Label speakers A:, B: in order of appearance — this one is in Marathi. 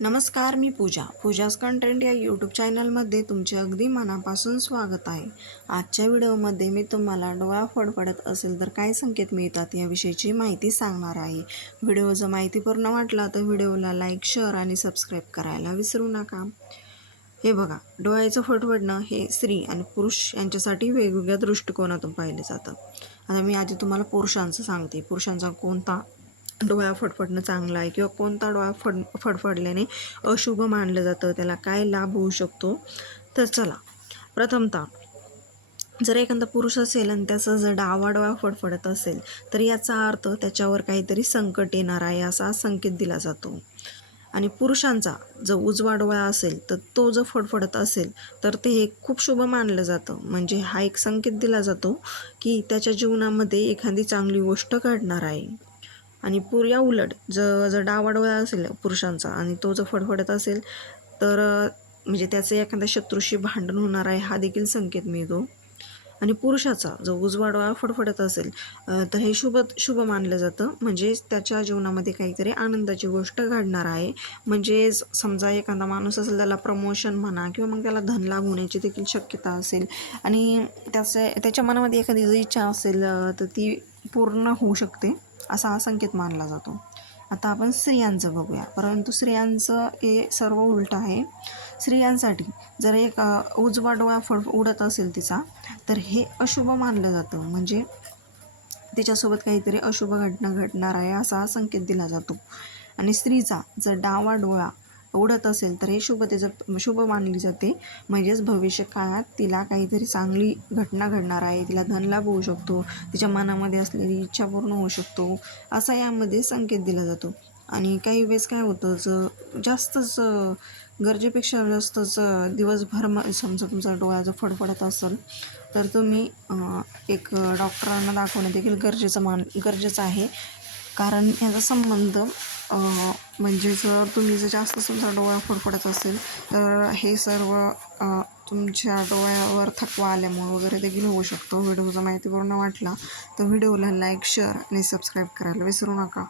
A: नमस्कार मी पूजा. पूजाज कंटेंट या यूट्यूब चॅनलमध्ये तुमचे अगदी मनापासून स्वागत आहे. आजच्या व्हिडिओमध्ये मी तुम्हाला डोळा फडफडत असेल तर काय संकेत मिळतात याविषयीची माहिती सांगणार आहे. व्हिडिओ जर माहितीपूर्ण वाटला तर व्हिडिओला लाईक शेअर आणि सबस्क्राईब करायला विसरू नका. हे बघा डोळ्याचं फटफडणं हे स्त्री आणि पुरुष यांच्यासाठी वेगवेगळ्या दृष्टिकोनातून पाहिलं जातं. आता मी आधी तुम्हाला पुरुषांचं सांगते. पुरुषांचा कोणता डोळा फडफडणं चांगलं आहे किंवा कोणता डोळा फड फडफडल्याने अशुभ मानलं जातं त्याला काय लाभ होऊ शकतो? तर चला प्रथमतः जर एखादा पुरुष असेल आणि त्याचा जर डावा डोळा फडफडत असेल तर याचा अर्थ त्याच्यावर काहीतरी संकट येणार आहे असा संकेत दिला जातो. आणि पुरुषांचा जर उजवा डोळा असेल तर तो जर फडफडत असेल तर ते हे खूप शुभ मानलं जातं. म्हणजे हा एक संकेत दिला जातो की त्याच्या जीवनामध्ये एखादी चांगली गोष्ट घडणार आहे. आणि पुर्या उलट जर जर डावा डोळा असेल पुरुषांचा आणि तो जर फडफडत असेल तर म्हणजे त्याचं एखाद्या शत्रूशी भांडण होणार आहे हा देखील संकेत मिळतो. आणि पुरुषाचा जो उजवा डोळा फडफडत असेल तर हे शुभ शुभ मानलं जातं. म्हणजेच त्याच्या जीवनामध्ये काहीतरी आनंदाची गोष्ट घडणार आहे. म्हणजेच समजा एखादा माणूस असेल त्याला प्रमोशन म्हणा किंवा मग त्याला धन लाभ होण्याची देखील शक्यता असेल. आणि त्याचे त्याच्या मनामध्ये एखादी जर इच्छा असेल तर ती पूर्ण होऊ शकते. असा हा संकेत मानला जातो. आता आपण स्त्रियांचं बघूया. परंतु स्त्रियांचं हे सर्व उलट आहे. स्त्रियांसाठी जर एक उजवा डोळा फड उडत असेल तिचा तर हे अशुभ मानलं जातं. म्हणजे तिच्यासोबत काहीतरी अशुभ घटना घडणार आहे असा संकेत दिला जातो. आणि स्त्रीचा जर डावा डोळा उडत असेल तर हे शुभ त्याचं शुभ मानली जाते. म्हणजेच भविष्य काळात तिला काहीतरी चांगली घटना घडणार आहे. तिला धनलाभ होऊ शकतो. तिच्या मनामध्ये असलेली इच्छा पूर्ण होऊ शकतो. असा यामध्ये संकेत दिला जातो. आणि काही वेळेस काय होतं जर जास्तच गरजेपेक्षा जास्तच दिवसभर म समजा तुमचा डोळा जर फडफडत असेल तर तुम्ही एक डॉक्टरांना दाखवणं देखील गरजेचं मान गरजेचं आहे. कारण ह्याचा संबंध म्हणजे जर तुम्ही जर जास्त तुमचा डोळा फडफडत असेल तर हे सर्व तुमच्या डोळ्यावर थकवा आल्यामुळे वगैरे देखील होऊ शकतो. व्हिडिओचा माहितीपूर्ण वाटला तर व्हिडिओला लाईक शेअर आणि सबस्क्राईब करायला विसरू नका.